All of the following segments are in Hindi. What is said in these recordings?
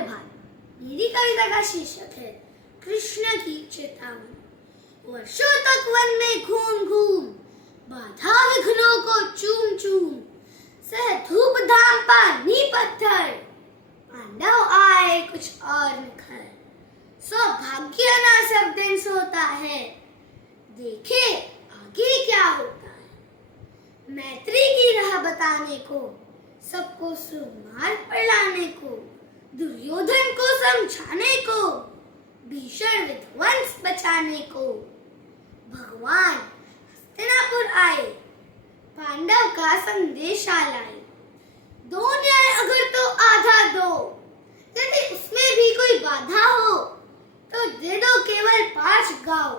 प्रभात। मेरी कविता का शीर्षक है कृष्ण की चेतावनी। वर्षों तक वन में घूम घूम, बाधा विघ्नों को चूम चूम, सह धूप धाम पानी पत्थर, पांडव आए कुछ और निखर। सौभाग्य ना सब दिन सोता है, देखे आगे क्या होता है। मैत्री की राह बताने को, सबको सुमार्ग पर लाने को, दुर्योधन को समझाने को, भीषण विध्वंस बचाने को, भगवान हस्तिनापुर आए, पांडव का संदेशा लाए। दो न्याय अगर तो आधा दो, यदि उसमें भी कोई बाधा हो तो दे दो केवल 5 गांव।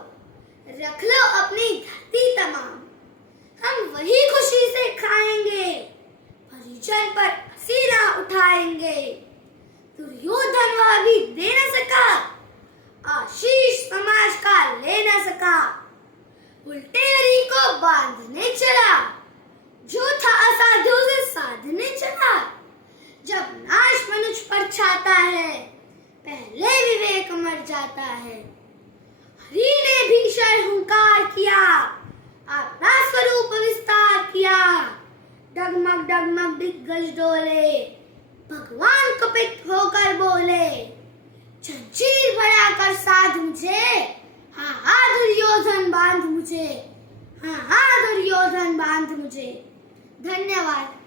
रख लो अपनी धरती तमाम, हम वही खुशी से खाएंगे, परिजन पर पसीना उठाएंगे। दुर्योधन वह भी दे न सका, आशीष समाज का ले न सका। उल्टे हरि को बांधने चला, जो था असाधु से साधने चला। जब नाश मनुष्य पर छाता है, पहले विवेक मर जाता है। हरि ने भीषण हुंकार किया, अपना स्वरूप विस्तार किया। डगमग दिग्गज डोले, भगवान कुपित होकर बोले, जंजीर बढ़ाकर साध मुझे, हाँ हाँ दुर्योधन बांध मुझे, हाँ हाँ दुर्योधन बांध मुझे। धन्यवाद।